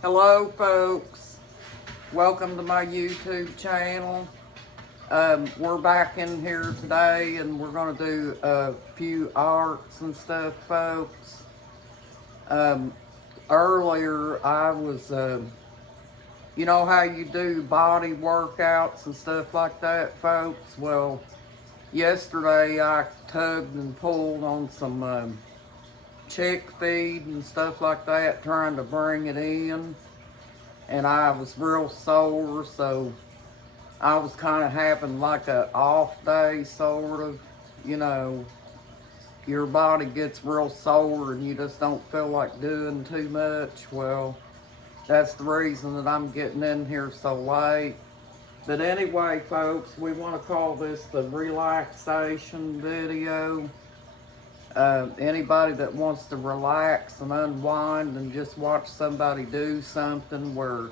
Hello folks, welcome to my YouTube channel. We're back in here today and we're going to do a few arts and stuff, folks. Um, Earlier I was, you know how you do body workouts and stuff like that, folks? Well, yesterday I tugged and pulled on some chick feed and stuff like that, trying to bring it in. And I was real sore, so I was kind of having like a off day, sort of. You know, your body gets real sore and you just don't feel like doing too much. Well, that's the reason that I'm getting in here so late. But anyway, folks, we want to call this the relaxation video. Anybody that wants to relax and unwind and just watch somebody do something where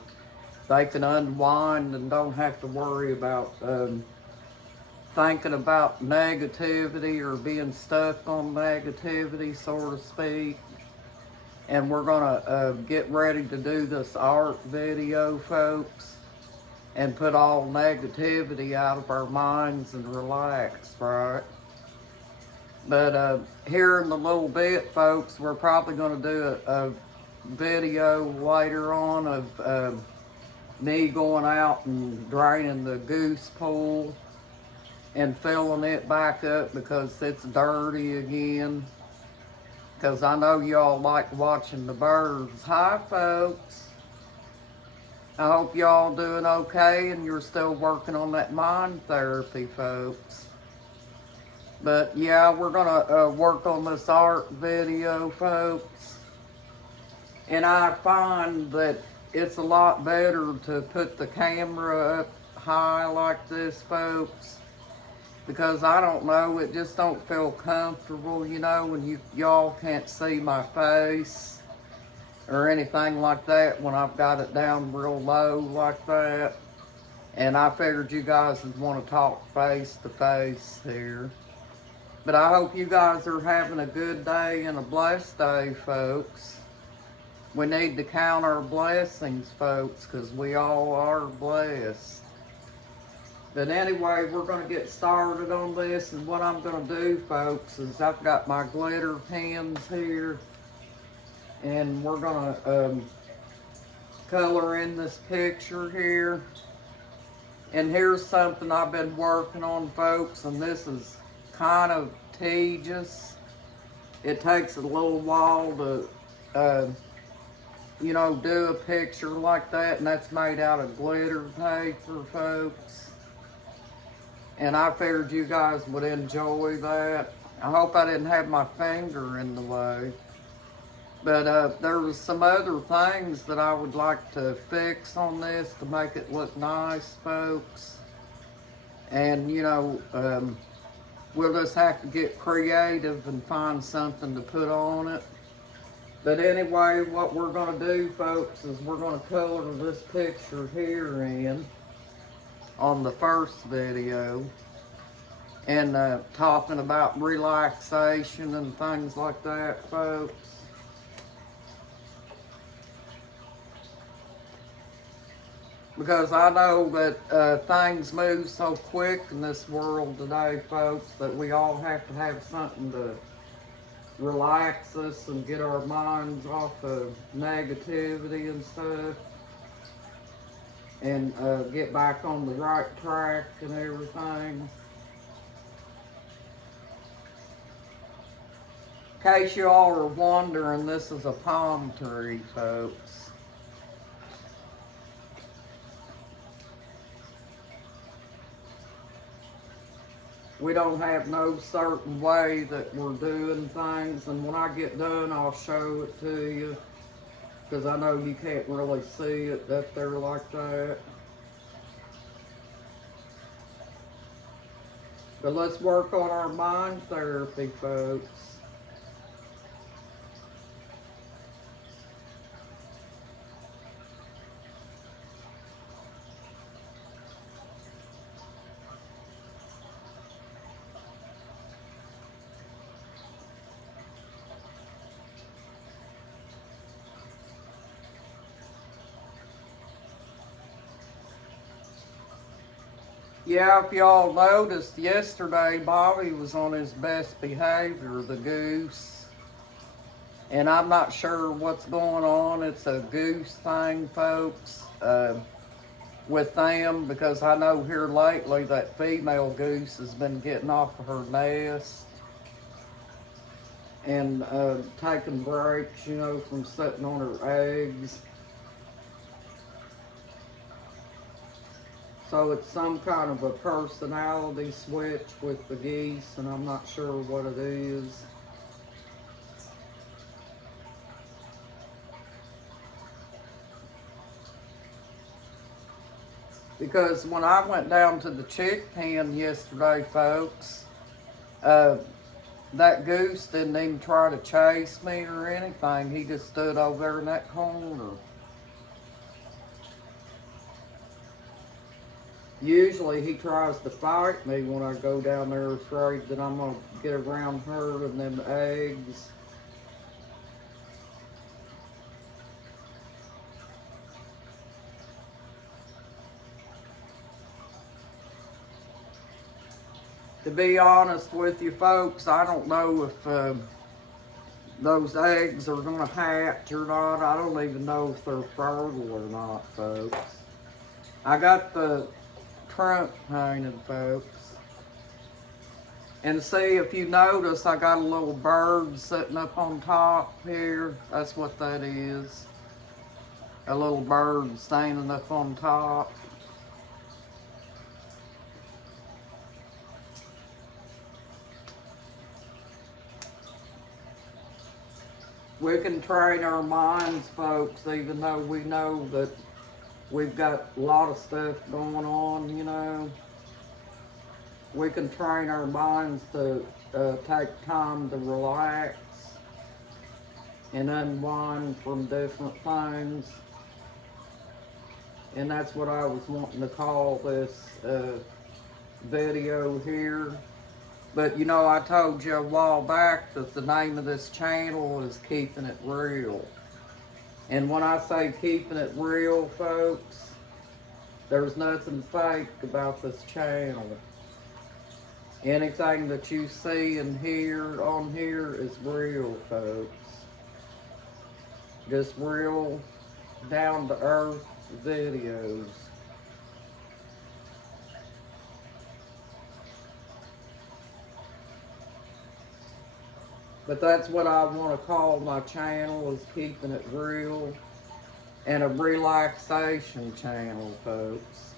they can unwind and don't have to worry about thinking about negativity or being stuck on negativity, so to speak. And we're gonna get ready to do this art video, folks, and put all negativity out of our minds and relax, right? But here in a little bit, folks, we're probably gonna do a video later on of me going out and draining the goose pool and filling it back up because it's dirty again. Because I know y'all like watching the birds. Hi, folks. I hope y'all doing okay and you're still working on that mind therapy, folks. But yeah, we're gonna work on this art video, folks. And I find that it's a lot better to put the camera up high like this, folks, because I don't know, it just don't feel comfortable, you know, when y'all can't see my face or anything like that when I've got it down real low like that. And I figured you guys would want to talk face to face here. But I hope you guys are having a good day and a blessed day, folks. We need to count our blessings, folks, because we all are blessed. But anyway, we're going to get started on this, and what I'm going to do, folks, is I've got my glitter pens here, and we're going to color in this picture here. And here's something I've been working on, folks, and this is kind of tedious. It takes a little while to you know, do a picture like that, and that's made out of glitter paper, folks. And I figured you guys would enjoy that. I hope I didn't have my finger in the way. But there was some other things that I would like to fix on this to make it look nice, folks. And, you know, we'll just have to get creative and find something to put on it. But anyway, what we're going to do, folks, is we're going to color this picture here in on the first video. And talking about relaxation and things like that, folks. Because I know that things move so quick in this world today, folks, that we all have to have something to relax us and get our minds off of negativity and stuff, and get back on the right track and everything. In case you all are wondering, this is a palm tree, folks. We don't have no certain way that we're doing things, and when I get done I'll show it to you, because I know you can't really see it up there like that. But let's work on our mind therapy, folks. Yeah, if y'all noticed, yesterday Bobby was on his best behavior, the goose. And I'm not sure what's going on. It's a goose thing, folks, with them, because I know here lately that female goose has been getting off of her nest and taking breaks, you know, from sitting on her eggs. So it's some kind of a personality switch with the geese, and I'm not sure what it is. Because when I went down to the chick pen yesterday, folks, uh, that goose didn't even try to chase me or anything. He just stood over there in that corner. Usually he tries to fight me when I go down there afraid that I'm going to get around her and them eggs. To be honest with you folks, I don't know if those eggs are going to hatch or not. I don't even know if they're fertile or not, folks. I got the trunk painted, folks. And see, if you notice, I got a little bird sitting up on top here. That's what that is. A little bird standing up on top. We can train our minds, folks, even though we know that we've got a lot of stuff going on, you know. We can train our minds to take time to relax and unwind from different things. And that's what I was wanting to call this video here. But you know, I told you a while back that the name of this channel is Keeping It Real. And when I say keeping it real, folks, there's nothing fake about this channel. Anything that you see and hear on here is real, folks. Just real, down-to-earth videos. But that's what I want to call my channel, is Keeping It Real, and a relaxation channel, folks.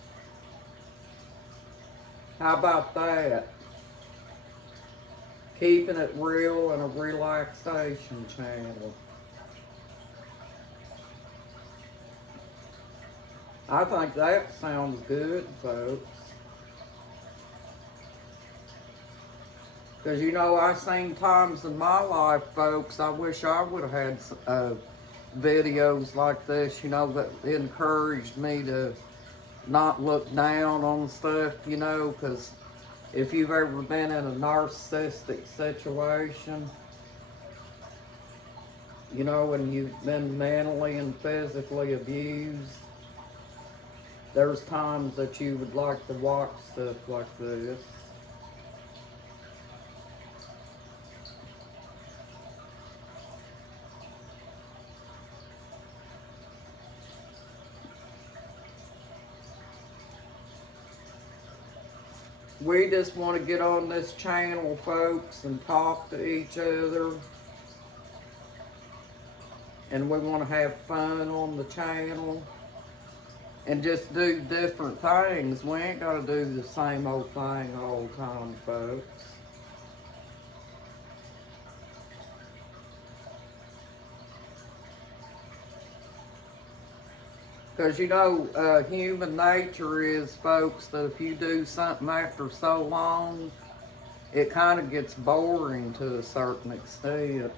How about that? Keeping it real and a relaxation channel. I think that sounds good, folks. Because, you know, I've seen times in my life, folks, I wish I would have had videos like this, you know, that encouraged me to not look down on stuff, you know, because if you've ever been in a narcissistic situation, you know, and you've been mentally and physically abused, there's times that you would like to watch stuff like this. We just want to get on this channel, folks, and talk to each other. And we want to have fun on the channel. And just do different things. We ain't got to do the same old thing all the time, folks. Because, you know, human nature is, folks, that if you do something after so long, it kind of gets boring to a certain extent.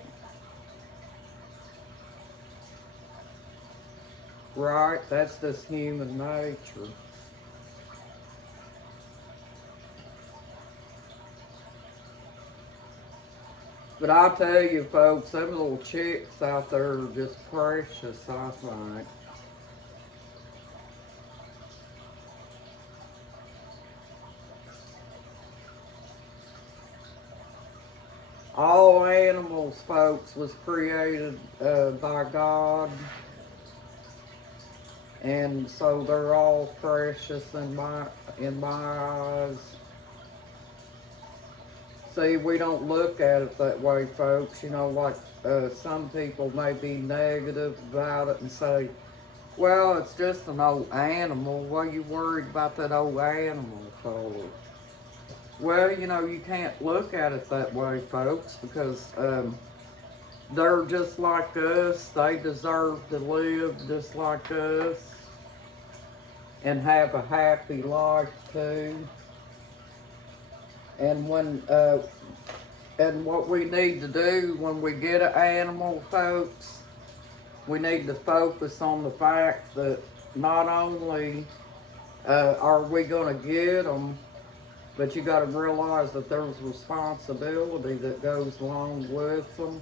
Right? That's just human nature. But I'll tell you, folks, them little chicks out there are just precious, I think. All animals, folks, was created by God. And so they're all precious in my eyes. See, we don't look at it that way, folks. You know, like some people may be negative about it and say, well, it's just an old animal. What are you worried about that old animal for? Well, you know, you can't look at it that way, folks, because they're just like us. They deserve to live just like us and have a happy life too. And and what we need to do when we get an animal, folks, we need to focus on the fact that not only are we going to get them, but you got to realize that there's responsibility that goes along with them,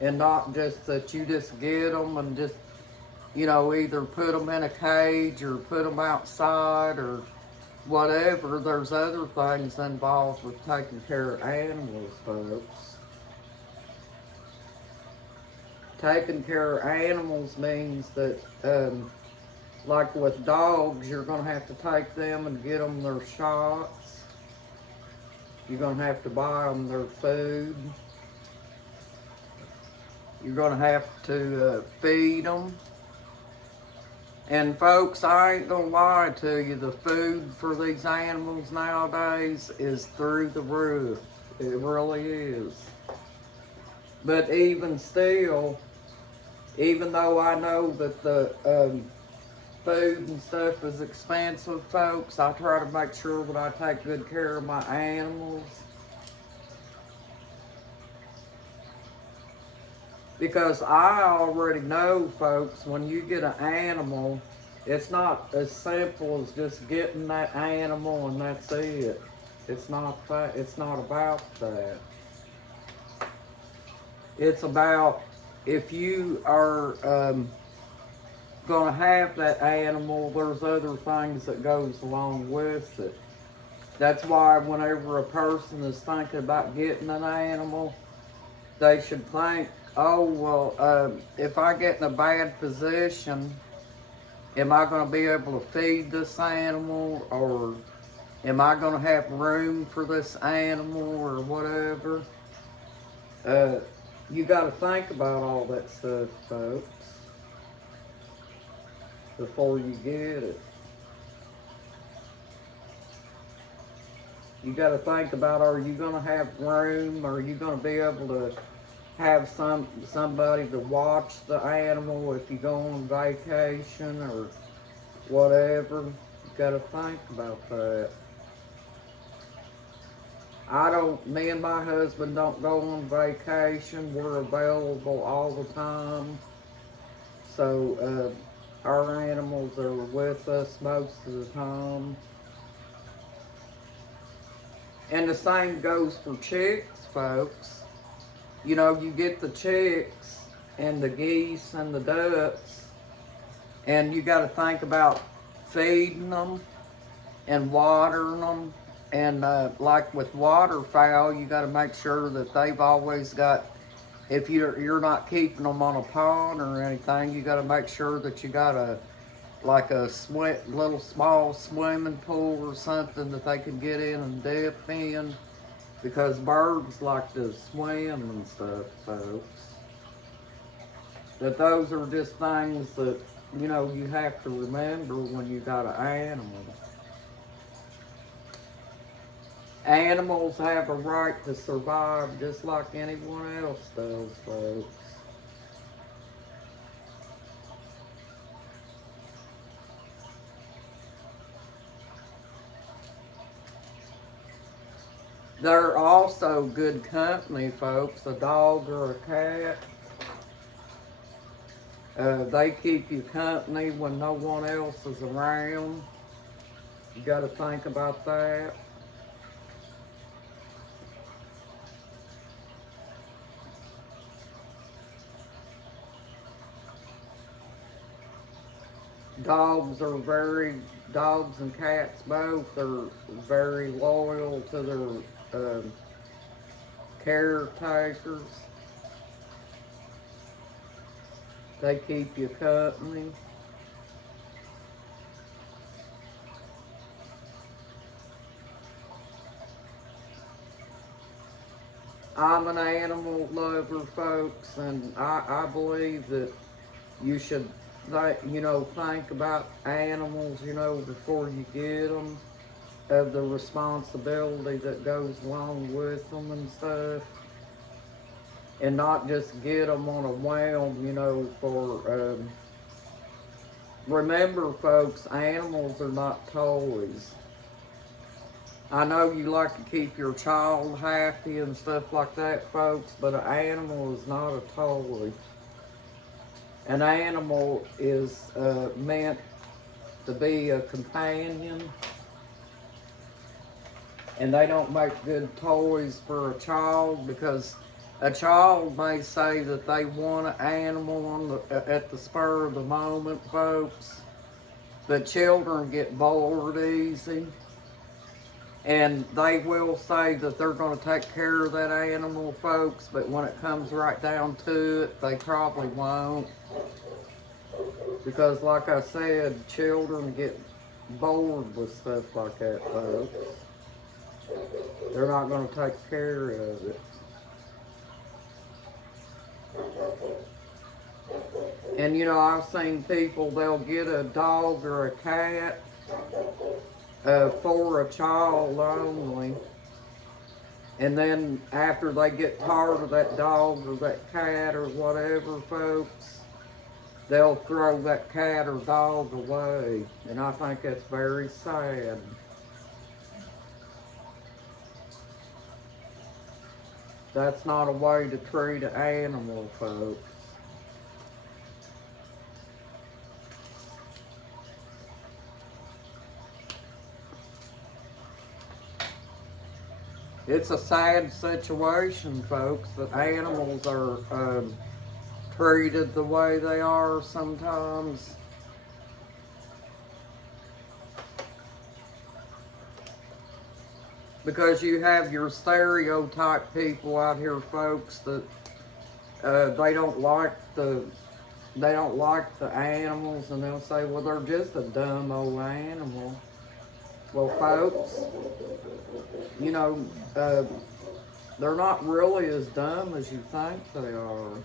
and not just that you just get them and just, you know, either put them in a cage or put them outside or whatever. There's other things involved with taking care of animals, folks. Taking care of animals means that, like with dogs, you're going to have to take them and get them their shots. You're going to have to buy them their food. You're going to have to feed them. And folks, I ain't gonna lie to you, the food for these animals nowadays is through the roof. It really is. But even still, even though I know that the food and stuff is expensive, folks, I try to make sure that I take good care of my animals. Because I already know, folks, when you get an animal, it's not as simple as just getting that animal and that's it. It's not about that. It's about if you are going to have that animal, there's other things that goes along with it. That's why whenever a person is thinking about getting an animal, they should think, oh, well, if I get in a bad position, am I going to be able to feed this animal, or am I going to have room for this animal, or whatever? You got to think about all that stuff, folks, before you get it. You got to think about, are you going to have room? Are you going to be able to have somebody to watch the animal if you go on vacation or whatever? You got to think about that. Me and my husband don't go on vacation. We're available all the time. So our animals are with us most of the time. And the same goes for chicks, folks. You know, you get the chicks and the geese and the ducks, and you got to think about feeding them and watering them. And like with waterfowl, you got to make sure that they've always got, if you're not keeping them on a pond or anything, you got to make sure that you got a little small swimming pool or something that they can get in and dip in, because birds like to swim and stuff, folks. But those are just things that, you know, you have to remember when you got an animal. Animals have a right to survive just like anyone else does, folks. They're also good company, folks. A dog or a cat. They keep you company when no one else is around. You got to think about that. Dogs and cats both are very loyal to their caretakers. They keep you company. I'm an animal lover, folks, and I believe that you should, think about animals, before you get them, of the responsibility that goes along with them and stuff, and not just get them on a whim, remember, folks, animals are not toys. I know you like to keep your child happy and stuff like that, folks, but an animal is not a toy. An animal is meant to be a companion, and they don't make good toys for a child, because a child may say that they want an animal at the spur of the moment, folks, but children get bored easy. And they will say that they're going to take care of that animal, folks, but when it comes right down to it, they probably won't. Because like I said, children get bored with stuff like that, folks. They're not going to take care of it. And I've seen people, they'll get a dog or a cat for a child only, and then after they get tired of that dog or that cat or whatever, folks, they'll throw that cat or dog away, and I think that's very sad. That's not a way to treat an animal, folks. It's a sad situation, folks, that animals are treated the way they are sometimes. Because you have your stereotype people out here, folks, that they don't like the animals, and they'll say, well, they're just a dumb old animal. Well, folks, they're not really as dumb as you think they are.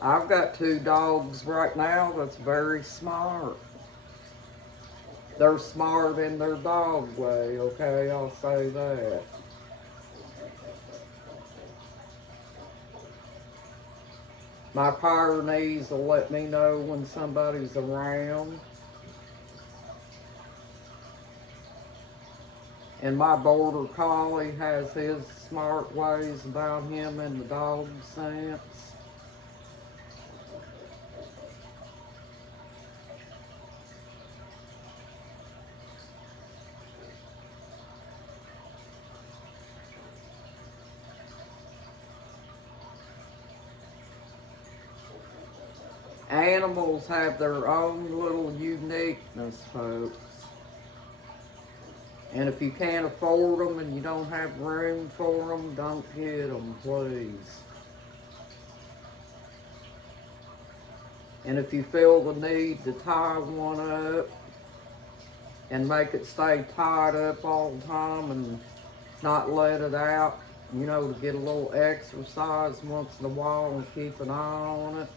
I've got 2 dogs right now that's very smart. They're smart in their dog way, okay? I'll say that. My Pyrenees will let me know when somebody's around. And my Border Collie has his smart ways about him in the dog sense. Animals have their own little uniqueness, folks. And if you can't afford them and you don't have room for them, don't get them, please. And if you feel the need to tie one up and make it stay tied up all the time and not let it out, to get a little exercise once in a while and keep an eye on it,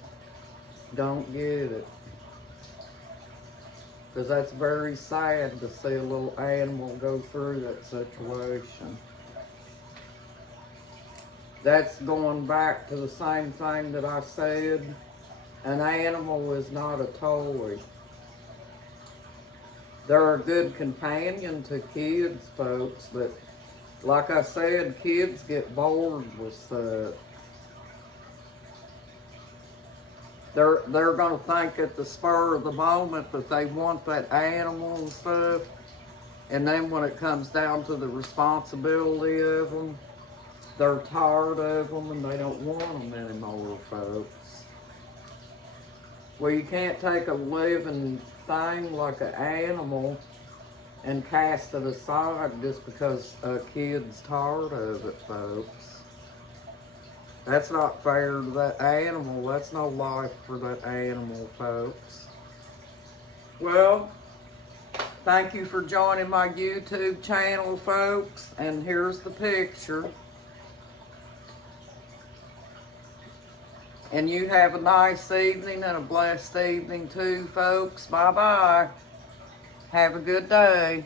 don't get it. Because that's very sad to see a little animal go through that situation. That's going back to the same thing that I said. An animal is not a toy. They're a good companion to kids, folks, but like I said, kids get bored with stuff. They're going to think at the spur of the moment that they want that animal and stuff, and then when it comes down to the responsibility of them, they're tired of them and they don't want them anymore, folks. Well, you can't take a living thing like an animal and cast it aside just because a kid's tired of it, folks. That's not fair to that animal. That's no life for that animal, folks. Well, thank you for joining my YouTube channel, folks. And here's the picture. And you have a nice evening and a blessed evening too, folks. Bye-bye. Have a good day.